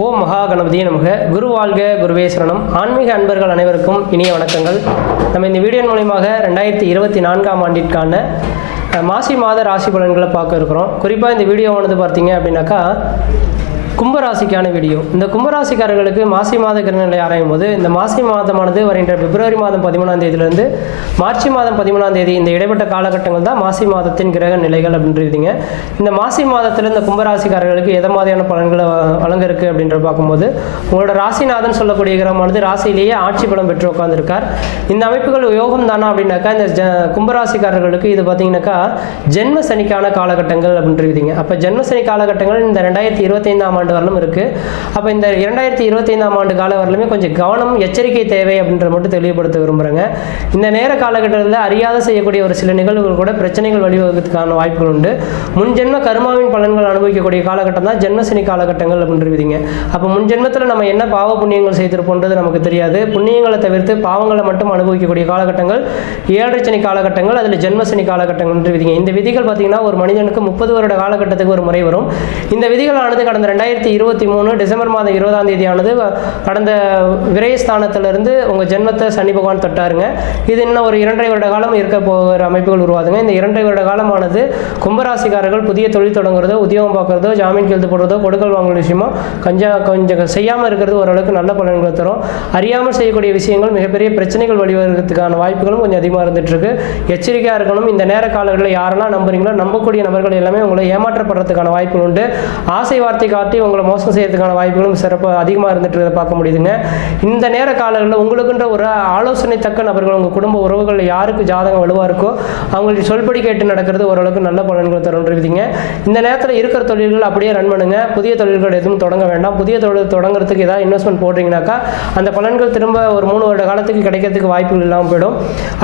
ஓ மகா கணபதியே நமக குருவாழ்க குருவே சரணம் ஆன்மீக அன்பர்கள் அனைவருக்கும் இனிய வணக்கங்கள் நம்ம இந்த வீடியோ மூலியமாக ரெண்டாயிரத்தி இருபத்தி நான்காம் ஆண்டிற்கான மாசி மாத ராசி பலன்களை பார்க்க இருக்கிறோம் குறிப்பாக இந்த வீடியோ ஆனது பார்த்தீங்க அப்படின்னாக்கா கும்பராசிக்கான வீடியோ இந்த கும்பராசிக்காரர்களுக்கு மாசி மாத கிரகங்களை ஆராயும் போது இந்த மாசி மாதமானது வருகின்ற பிப்ரவரி மாதம் பதிமூணாம் தேதியிலிருந்து மார்ச் மாதம் பதிமூணாம் தேதி இந்த இடைப்பட்ட காலகட்டங்கள் தான் மாசி மாதத்தின் கிரக நிலைகள் அப்படின்றீங்க இந்த மாசி மாதத்தில் இந்த கும்பராசிக்காரர்களுக்கு எதை மாதிரியான பலன்களை வழங்க இருக்கு அப்படின்ற பார்க்கும்போது உங்களோட ராசிநாதன் சொல்லக்கூடிய கிரகமானது ராசியிலேயே ஆட்சி பலம் பெற்று உட்காந்துருக்கார் இந்த அமைப்புகள் யோகம் தானா அப்படின்னாக்கா இந்த கும்பராசிக்காரர்களுக்கு இது பார்த்தீங்கன்னாக்கா ஜென்ம சனிக்கான காலகட்டங்கள் அப்படின்றீங்க அப்போ ஜென்மசனி சனி காலகட்டங்கள் இந்த ரெண்டாயிரத்தி இருபத்தைந்தாம் ஆண்டு வரலும் இருக்கு அப்போ இந்த இரண்டாயிரத்தி இருபத்தி ஐந்தாம் ஆண்டு கால வரலுமே கொஞ்சம் கவனம் எச்சரிக்கை தேவை அப்படின்ற மட்டும் தெளிவுபடுத்த விரும்புறேங்க இந்த நேர காலகட்டத்தில் அறியாத செய்யக்கூடிய ஒரு சில நிகழ்வுகள் கூட பிரச்சனைகள் வழிவகுத்துக்கான வாய்ப்புகள் உண்டு முன் ஜென்ம பலன்கள் அனுபவிக்கக்கூடிய காலகட்டம் தான் ஜென்மசினி காலகட்டங்கள் விதிங்க அப்போ முன் ஜென்மத்தில் நம்ம என்ன பாவ புண்ணியங்கள் செய்திருப்போன்றது நமக்கு தெரியாது புண்ணியங்களை தவிர்த்து பாவங்களை மட்டும் அனுபவிக்கக்கூடிய காலகட்டங்கள் ஏழரைச்சனி காலகட்டங்கள் அதில் ஜென்மசனி விதிங்க இந்த விதிகள் பார்த்தீங்கன்னா ஒரு மனிதனுக்கு முப்பது வருட காலகட்டத்துக்கு ஒரு முறை வரும் இந்த விதிகளானது கடந்த ரெண்டாயிரத்தி ரெண்டாயிரத்தி இருபத்தி மூணு டிசம்பர் மாதம் இருபதாம் தேதியானது கடந்த விரைஸ்தானத்திலிருந்து உங்கள் ஜென்மத்தை சனி பகவான் தொட்டாருங்க இது இன்னும் ஒரு இரண்டரை வருட காலம் இருக்க போகிற அமைப்புகள் உருவாதுங்க இந்த இரண்டரை வருட காலமானது கும்பராசிக்காரர்கள் புதிய தொழில் தொடங்குறதோ உத்தியோகம் பார்க்குறதோ ஜாமீன் கையெழுத்து போடுறதோ கொடுக்கல் வாங்குற விஷயமோ கொஞ்சம் கொஞ்சம் செய்யாமல் இருக்கிறது ஓரளவுக்கு நல்ல பலன்களை தரும் அறியாமல் செய்யக்கூடிய விஷயங்கள் மிகப்பெரிய பிரச்சனைகள் வழிவருகிறதுக்கான வாய்ப்புகளும் கொஞ்சம் அதிகமாக இருந்துகிட்ருக்கு எச்சரிக்கையாக இருக்கணும் இந்த நேர காலங்களில் யாரெல்லாம் நம்புறீங்களோ நம்பக்கூடிய நபர்கள் எல்லாமே உங்களை ஏமாற்றப்படுறதுக்கான வாய்ப்புகள் உண்டு ஆசை வார்த்தை காட்டி உங்களை மோசம் செய்யறதுக்கான வாய்ப்புகளும் சிறப்பாக அதிகமாக இருந்துட்டு பார்க்க முடியுதுங்க இந்த நேர காலங்களில் உங்களுக்குன்ற ஒரு ஆலோசனை தக்க நபர்கள் உங்கள் குடும்ப உறவுகள் யாருக்கு ஜாதகம் வலுவாக இருக்கோ அவங்களுக்கு சொல்படி கேட்டு நடக்கிறது ஓரளவுக்கு நல்ல பலன்களை இருக்குதுங்க இந்த நேரத்தில் இருக்கிற தொழில்கள் அப்படியே ரன் பண்ணுங்க புதிய தொழில்கள் எதுவும் தொடங்க வேண்டாம் புதிய தொழில் தொடங்குறதுக்கு ஏதாவது இன்வெஸ்ட்மெண்ட் போடுறீங்கனாக்கா அந்த பலன்கள் திரும்ப ஒரு மூணு வருட காலத்துக்கு கிடைக்கிறதுக்கு வாய்ப்புகள் இல்லாமல் போயிடும்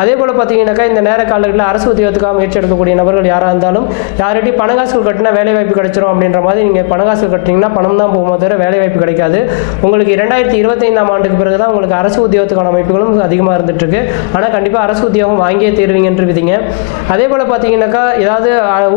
அதே போல் பார்த்தீங்கன்னாக்கா இந்த நேர காலங்களில் அரசு உத்தியோகத்துக்காக முயற்சி எடுக்கக்கூடிய நபர்கள் யாராக இருந்தாலும் யார்கிட்டையும் பணகாசுகள் கட்டினா வேலை வாய்ப்பு கிடைச்சிரும் அப்படின்ற மாதிரி நீங்கள் பணகாசு கட்டினீங்கன்னா பணம் தான் போகும்போது தவிர வேலை வாய்ப்பு கிடைக்காது உங்களுக்கு இரண்டாயிரத்தி இருபத்தைந்தாம் ஆண்டுக்கு பிறகு தான் உங்களுக்கு அரசு உத்தியோகத்துக்கான அமைப்புகளும் அதிகமாக இருக்கு ஆனால் கண்டிப்பாக அரசு உத்தியோகம் வாங்கியே விதிங்க அதே போல் பார்த்தீங்கன்னாக்கா ஏதாவது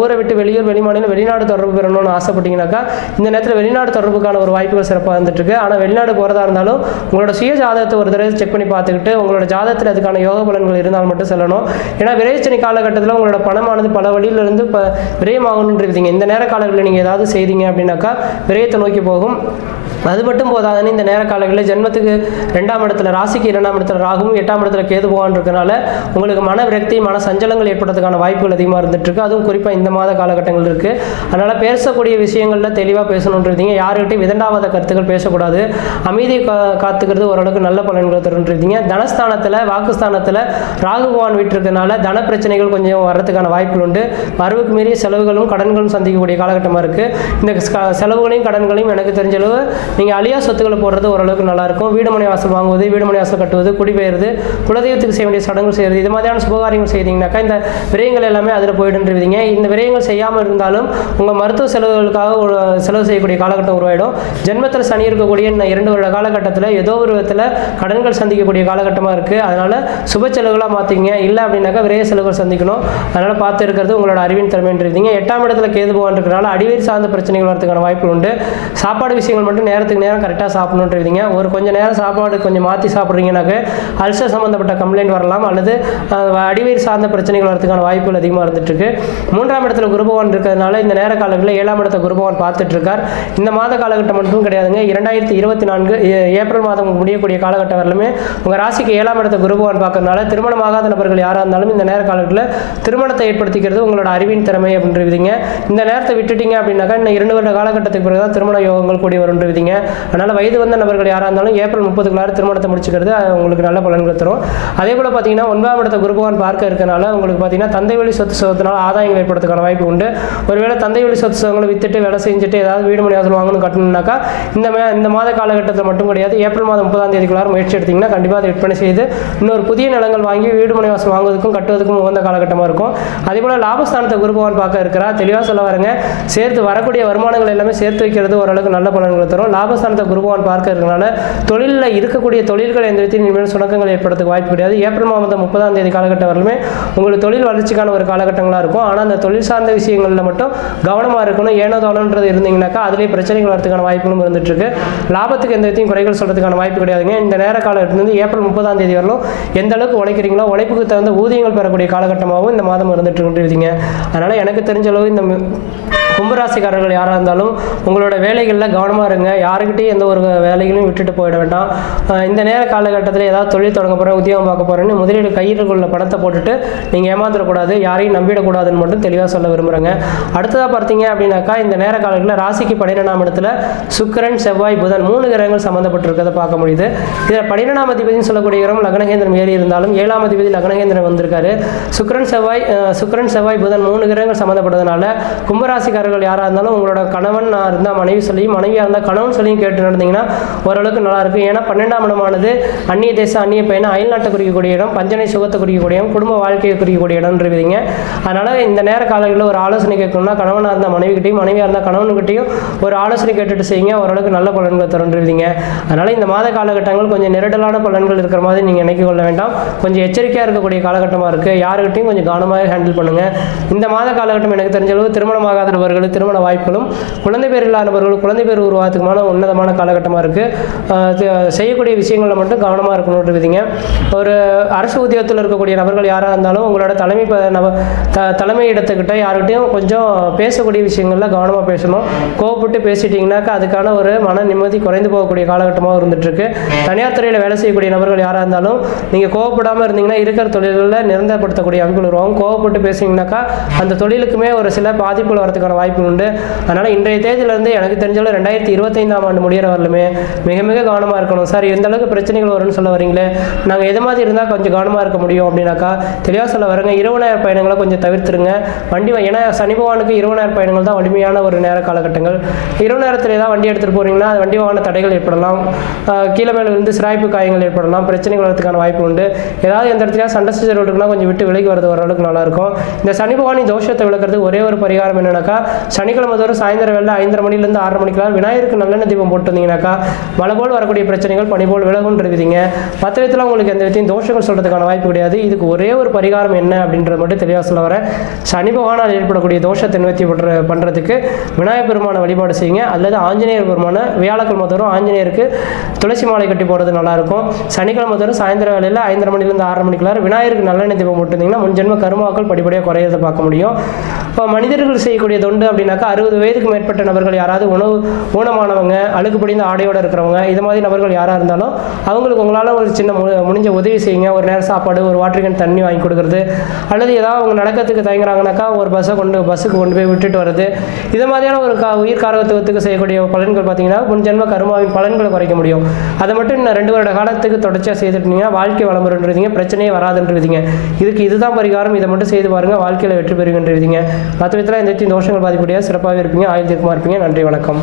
ஊரை விட்டு வெளியூர் வெளிமாநிலம் வெளிநாடு தொடர்பு பெறணும்னு ஆசைப்பட்டீங்கன்னாக்கா இந்த நேரத்தில் வெளிநாடு தொடர்புக்கான ஒரு வாய்ப்புகள் சிறப்பாக இருந்துட்டுருக்கு ஆனால் வெளிநாடு போகிறதா இருந்தாலும் உங்களோட சுய ஜாதகத்தை ஒரு தடவை செக் பண்ணி பார்த்துக்கிட்டு உங்களோட ஜாதகத்தில் அதுக்கான யோக பலன்கள் இருந்தால் மட்டும் செல்லணும் ஏன்னா விரைச்சனை காலகட்டத்தில் உங்களோட பணமானது பல வழியிலிருந்து இப்போ விதிங்க இந்த நேர காலங்களில் நீங்கள் ஏதாவது செய்தீங்க அப்படின்னாக்கா விரை விரயத்தை நோக்கி போகும் அது மட்டும் போதாதுன்னு இந்த நேர காலங்களில் ஜென்மத்துக்கு ரெண்டாம் இடத்துல ராசிக்கு இரண்டாம் இடத்துல ராகுவும் எட்டாம் இடத்துல கேது போகான் இருக்கனால உங்களுக்கு மன விரக்தி மன சஞ்சலங்கள் ஏற்படுறதுக்கான வாய்ப்புகள் அதிகமாக இருக்கு அதுவும் குறிப்பாக இந்த மாத காலகட்டங்கள் இருக்குது அதனால் பேசக்கூடிய விஷயங்களில் தெளிவாக பேசணுன்றீங்க யாருக்கிட்டையும் விதண்டாவாத கருத்துக்கள் பேசக்கூடாது அமைதி காத்துக்கிறது ஓரளவுக்கு நல்ல பலன்களை இருந்தீங்க தனஸ்தானத்தில் வாக்குஸ்தானத்தில் ராகு பகவான் வீட்டிருக்கனால தன பிரச்சனைகள் கொஞ்சம் வர்றதுக்கான வாய்ப்புகள் உண்டு வரவுக்கு மீறிய செலவுகளும் கடன்களும் சந்திக்கக்கூடிய காலகட்டமாக இருக்குது இந்த செலவுகளையும் கடன்களையும் எனக்கு தெரிஞ்ச அளவு நீங்கள் அழியா சொத்துக்களை போடுறது ஓரளவுக்கு நல்லாயிருக்கும் வீடு மனை வாசல் வாங்குவது வீடு மனை வாசல் கட்டுவது குடிபெயர்து குலதெய்வத்துக்கு செய்ய வேண்டிய சடங்குகள் செய்கிறது இது மாதிரியான சுபகாரியங்கள் செய்கிறீங்கனாக்கா இந்த விரயங்கள் எல்லாமே அதில் போயிடுன்றீங்க இந்த விரயங்கள் செய்யாமல் இருந்தாலும் உங்கள் மருத்துவ செலவுகளுக்காக செலவு செய்யக்கூடிய காலகட்டம் உருவாயிடும் ஜென்மத்தில் சனி இருக்கக்கூடிய இரண்டு வருட காலகட்டத்தில் ஏதோ ஒரு விதத்தில் கடன்கள் சந்திக்கக்கூடிய காலகட்டமாக இருக்குது அதனால் சுப செலவுகளாக மாற்றிங்க இல்லை அப்படின்னாக்கா விரைய செலவுகள் சந்திக்கணும் அதனால் பார்த்து இருக்கிறது உங்களோட அறிவின் திறமைன்றீங்க எட்டாம் இடத்துல கேது போகிறதுனால இருக்கிறனால அடிவேர் சார்ந்த பிரச்சனைகள் வரதுக்கான வாய்ப்புகள் உண்டு சாப்பாடு விஷயங்கள் மட்டும் நேரத்துக்கு நேரம் கரெக்டாக சாப்பிடணுன்றீங்க ஒரு கொஞ்சம் நேரம் சாப்பாடு கொஞ்சம் மாற்றி சாப்பிட்றீங்கனாக்க அல்சர் சம்மந்தப்பட்ட கம்ப்ளைண்ட் வரலாம் அல்லது அடிவயிர் சார்ந்த பிரச்சனைகள் வரதுக்கான வாய்ப்புகள் அதிகமாக இருந்துட்டுருக்கு மூன்றாம் இடத்துல குருபவான் இருக்கிறதுனால இந்த நேர காலங்களில் ஏழாம் இடத்த குருபவான் பார்த்துட்ருக்கார் இந்த மாத காலகட்டம் மட்டும் கிடையாதுங்க இரண்டாயிரத்தி இருபத்தி நான்கு ஏப்ரல் மாதம் முடியக்கூடிய காலகட்டம் வரலுமே உங்கள் ராசிக்கு ஏழாம் இடத்த குருபவான் பார்க்கறதுனால திருமணமாகாத நபர்கள் யாராக இருந்தாலும் இந்த நேர காலகட்டத்தில் திருமணத்தை ஏற்படுத்திக்கிறது உங்களோட அறிவின் திறமை விதிங்க இந்த நேரத்தை விட்டுட்டீங்க அப்படின்னாக்கா இன்னும் இரண்டு வருட காலகட்டத்துக்கு பிறகு திருமண யோகங்கள் கூடி விதிங்க அதனால் வயது வந்த நபர்கள் யாராக இருந்தாலும் ஏப்ரல் முப்பதுக்குள்ளார திருமணத்தை முடிச்சுக்கிறது உங்களுக்கு நல்ல பலன்கள் தரும் அதே போல் பார்த்தீங்கன்னா ஒன்பதாம் இடத்த குருபகவான் பார்க்க இருக்கனால உங்களுக்கு பார்த்தீங்கன்னா தந்தை வழி சொத்து சுகத்தினால் ஆதாயம் ஏற்படுத்துக்கான வாய்ப்பு உண்டு ஒருவேளை தந்தை வழி சொத்து சுகங்களை வித்துட்டு வேலை செஞ்சுட்டு ஏதாவது வீடு மணி வாசல் வாங்கணும் கட்டணும்னாக்கா இந்த மே இந்த மாத காலகட்டத்தில் மட்டும் கிடையாது ஏப்ரல் மாதம் முப்பதாம் தேதிக்குள்ளார முயற்சி எடுத்திங்கன்னா கண்டிப்பாக அதை விற்பனை செய்து இன்னொரு புதிய நிலங்கள் வாங்கி வீடு மணி வாசல் வாங்குவதற்கும் கட்டுவதற்கும் உகந்த காலகட்டமாக இருக்கும் அதே போல் லாபஸ்தானத்தை குருபவன் பார்க்க இருக்கிறா தெளிவாக சொல்ல வரங்க சேர்த்து வரக்கூடிய வருமானங்கள் எல்லாமே சேர்த்து வைக்க இருக்கிறது ஓரளவுக்கு நல்ல பலன்களை தரும் லாபஸ்தானத்தை குருபவான் பார்க்க இருக்கிறனால தொழிலில் இருக்கக்கூடிய தொழில்களை எந்த விதத்தில் இனிமேல் சுணக்கங்கள் ஏற்படுறதுக்கு வாய்ப்பு கிடையாது ஏப்ரல் மாதம் முப்பதாம் தேதி காலகட்டம் வரலுமே உங்களுக்கு தொழில் வளர்ச்சிக்கான ஒரு காலகட்டங்களாக இருக்கும் ஆனால் அந்த தொழில் சார்ந்த விஷயங்களில் மட்டும் கவனமாக இருக்கணும் ஏனோ தோணுன்றது இருந்தீங்கன்னாக்கா அதிலே பிரச்சனைகள் வரதுக்கான வாய்ப்புகளும் இருந்துட்டுருக்கு லாபத்துக்கு எந்த விதத்தையும் குறைகள் சொல்கிறதுக்கான வாய்ப்பு கிடையாதுங்க இந்த நேர காலத்திலிருந்து ஏப்ரல் முப்பதாம் தேதி வரலும் எந்த அளவுக்கு உழைக்கிறீங்களோ உழைப்புக்கு தகுந்த ஊதியங்கள் பெறக்கூடிய காலகட்டமாகவும் இந்த மாதம் இருந்துட்டு இருக்கீங்க அதனால் எனக்கு தெரிஞ்ச அளவு இந்த கும்பராசிக்காரர்கள் யாராக இருந்தாலும் உங்களோட வேலைகளில் கவனமாக இருங்க யாருக்கிட்டையும் எந்த ஒரு வேலைகளையும் விட்டுட்டு போயிட வேண்டாம் இந்த நேர காலகட்டத்தில் ஏதாவது தொழில் தொடங்க போகிறேன் உத்தியோகம் பார்க்க போகிறேன்னு முதலீடு கையிருக்குள்ள பணத்தை போட்டுட்டு நீங்கள் ஏமாந்துடக்கூடாது யாரையும் நம்பிடக்கூடாதுன்னு மட்டும் தெளிவாக சொல்ல விரும்புகிறேங்க அடுத்ததாக பார்த்தீங்க அப்படின்னாக்கா இந்த நேர காலகட்டத்தில் ராசிக்கு பனிரெண்டாம் இடத்துல சுக்கரன் செவ்வாய் புதன் மூணு கிரகங்கள் சம்மந்தப்பட்டிருக்கிறத பார்க்க முடியுது இதில் பனிரெண்டாம் அதிபதினு சொல்லக்கூடிய கிரகம் லக்னகேந்திரம் ஏறி இருந்தாலும் ஏழாம் அதிபதி லக்னகேந்திரம் வந்திருக்காரு சுக்கரன் செவ்வாய் சுக்கரன் செவ்வாய் புதன் மூணு கிரகங்கள் சம்மந்தப்பட்டதுனால கும்பராசிக்காரர்கள் உறவினர்கள் யாராக இருந்தாலும் உங்களோட கணவன் இருந்தால் மனைவி சொல்லியும் மனைவியாக இருந்தால் கணவன் சொல்லியும் கேட்டு நடந்தீங்கன்னா ஓரளவுக்கு நல்லாயிருக்கும் ஏன்னா பன்னெண்டாம் இடமானது அந்நிய தேசம் அந்நிய பையனை நாட்டை குறிக்கக்கூடிய இடம் பஞ்சனை சுகத்தை குறிக்கக்கூடிய இடம் குடும்ப வாழ்க்கையை குறிக்கக்கூடிய இடம் இருக்குதுங்க அதனால் இந்த நேர காலங்களில் ஒரு ஆலோசனை கேட்கணும்னா கணவனாக இருந்தால் மனைவிக்கிட்டையும் மனைவியாக இருந்தால் கணவனுக்கிட்டையும் ஒரு ஆலோசனை கேட்டுட்டு செய்யுங்க ஓரளவுக்கு நல்ல பலன்கள் தருன்றீங்க அதனால் இந்த மாத காலகட்டங்கள் கொஞ்சம் நெருடலான பலன்கள் இருக்கிற மாதிரி நீங்கள் நினைக்க கொள்ள வேண்டாம் கொஞ்சம் எச்சரிக்கையாக இருக்கக்கூடிய காலகட்டமாக இருக்குது யாருக்கிட்டையும் கொஞ்சம் கவனமாக ஹேண்டில் பண்ணுங்கள் இந்த மாத காலகட்டம் எனக்கு தெரிஞ்சளவு திருமணமாகாத நபர்கள் நபர்களுக்கு திருமண வாய்ப்புகளும் குழந்தை பேர் இல்லாத குழந்தை பேர் உருவாகிறதுக்குமான உன்னதமான காலகட்டமாக இருக்குது செய்யக்கூடிய விஷயங்களில் மட்டும் கவனமாக இருக்கணும்னு விதிங்க ஒரு அரசு உத்தியோகத்தில் இருக்கக்கூடிய நபர்கள் யாராக இருந்தாலும் உங்களோட தலைமை நம்ம த தலைமை இடத்துக்கிட்ட யார்கிட்டையும் கொஞ்சம் பேசக்கூடிய விஷயங்களில் கவனமாக பேசணும் கோவப்பட்டு பேசிட்டிங்கனாக்கா அதுக்கான ஒரு மன நிம்மதி குறைந்து போகக்கூடிய காலகட்டமாக இருந்துகிட்ருக்கு தனியார் துறையில் வேலை செய்யக்கூடிய நபர்கள் யாராக இருந்தாலும் நீங்கள் கோவப்படாமல் இருந்தீங்கன்னா இருக்கிற தொழில்களில் நிரந்தரப்படுத்தக்கூடிய அமைப்புகள் வருவாங்க கோவப்பட்டு பேசிங்கனாக்கா அந்த தொழிலுக்குமே ஒரு சில பாதிப்புகள் வரதுக்கான வாய்ப்பு உண்டு அதனால் இன்றைய தேதியிலேருந்து எனக்கு தெரிஞ்சளவு ரெண்டாயிரத்தி இருபத்தைந்தாம் ஆண்டு முடிகிற வரலுமே மிக மிக கவனமாக இருக்கணும் சார் எந்த அளவுக்கு பிரச்சனைகள் வரும்னு சொல்ல வரீங்களே நாங்கள் எது மாதிரி இருந்தால் கொஞ்சம் கவனமாக இருக்க முடியும் அப்படின்னாக்கா தெளிவாக சொல்ல வரங்க இரவு நேர பயணங்களை கொஞ்சம் தவிர்த்துருங்க வண்டி ஏன்னா சனி பகவானுக்கு இரவு நேர பயணங்கள் தான் வலிமையான ஒரு நேர காலகட்டங்கள் இரவு நேரத்தில் ஏதாவது வண்டி எடுத்துகிட்டு போகிறீங்கன்னா அது வண்டி வாகன தடைகள் ஏற்படலாம் கீழே மேலே இருந்து சிராய்ப்பு காயங்கள் ஏற்படலாம் பிரச்சனைகள் வரதுக்கான வாய்ப்பு உண்டு ஏதாவது எந்த இடத்துல சண்டை சச்சரவு கொஞ்சம் விட்டு விலகி வரது ஓரளவுக்கு நல்லாயிருக்கும் இந்த சனி பகவானின் தோஷத்தை விளக்கிறதுக்கு ஒரே ஒரு பரிகாரம் என்னென்னாக்கா சனிக்கிழமை தோறும் சாயந்தரம் வேலை ஐந்தரை மணிலேருந்து ஆறரை மணிக்கெல்லாம் விநாயகருக்கு நல்லெண்ணெய் தீபம் போட்டு வந்தீங்கன்னாக்கா மழை போல் வரக்கூடிய பிரச்சனைகள் பனி போல் விலகுன்ற இருக்குதுங்க மற்ற விதத்தில் உங்களுக்கு எந்த விதத்தையும் தோஷங்கள் சொல்கிறதுக்கான வாய்ப்பு கிடையாது இதுக்கு ஒரே ஒரு பரிகாரம் என்ன அப்படின்றது மட்டும் தெளிவாக சொல்ல வரேன் சனி பகவானால் ஏற்படக்கூடிய தோஷத்தை நிவர்த்தி பண்ணுற பண்ணுறதுக்கு விநாயகர் பெருமான வழிபாடு செய்யுங்க அல்லது ஆஞ்சநேயர் பெருமான வியாழக்கிழமை தோறும் ஆஞ்சநேயருக்கு துளசி மாலை கட்டி போகிறது நல்லாயிருக்கும் சனிக்கிழமை தோறும் சாயந்தர வேலையில் ஐந்தரை மணிலேருந்து ஆறு மணிக்குள்ளார விநாயகருக்கு நல்ல நல்லெண்ணெய் தீபம் போட்டுருந்தீங்கன்னா முன்ஜென்ம கருமாக்கள் படிப்படியாக குறையிறது பார்க்க முடியும் இப்போ மனிதர்கள் செய்யக்கூடிய தொண்டு அப்படின்னாக்கா அறுபது வயதுக்கு மேற்பட்ட நபர்கள் யாராவது உணவு ஊனமானவங்க அழுக்கு படிந்த ஆடையோடு இருக்கிறவங்க இது மாதிரி நபர்கள் யாராக இருந்தாலும் அவங்களுக்கு உங்களால் ஒரு சின்ன முடிஞ்ச உதவி செய்யுங்க ஒரு நேரம் சாப்பாடு ஒரு வாட்டர் கேன் தண்ணி வாங்கி கொடுக்குறது அல்லது ஏதாவது அவங்க நடக்கிறதுக்கு தயங்குறாங்கனாக்கா ஒரு பஸ்ஸை கொண்டு பஸ்ஸுக்கு கொண்டு போய் விட்டுட்டு வர்றது இது மாதிரியான ஒரு கா உயிர் காரகத்துவத்துக்கு செய்யக்கூடிய பலன்கள் பார்த்தீங்கன்னா முன்ஜென்ம கருமாவின் பலன்களை குறைக்க முடியும் அதை மட்டும் நான் ரெண்டு வருட காலத்துக்கு தொடர்ச்சியாக செய்துட்டீங்க வாழ்க்கை வளமுறைன்றதுங்க பிரச்சனையே வராதுன்றதுங்க இதுக்கு இதுதான் பரிகாரம் இதை மட்டும் செய்து பாருங்க வாழ்க்கையில் வெற்றி பெறுகின்றதுங்க மற்ற விதத்தில் இந்த தோஷங்கள் பாதிப்படியாக சிறப்பாக இருப்பீங்க ஆயுதமாக இருப்பீங்க நன்றி வணக்கம்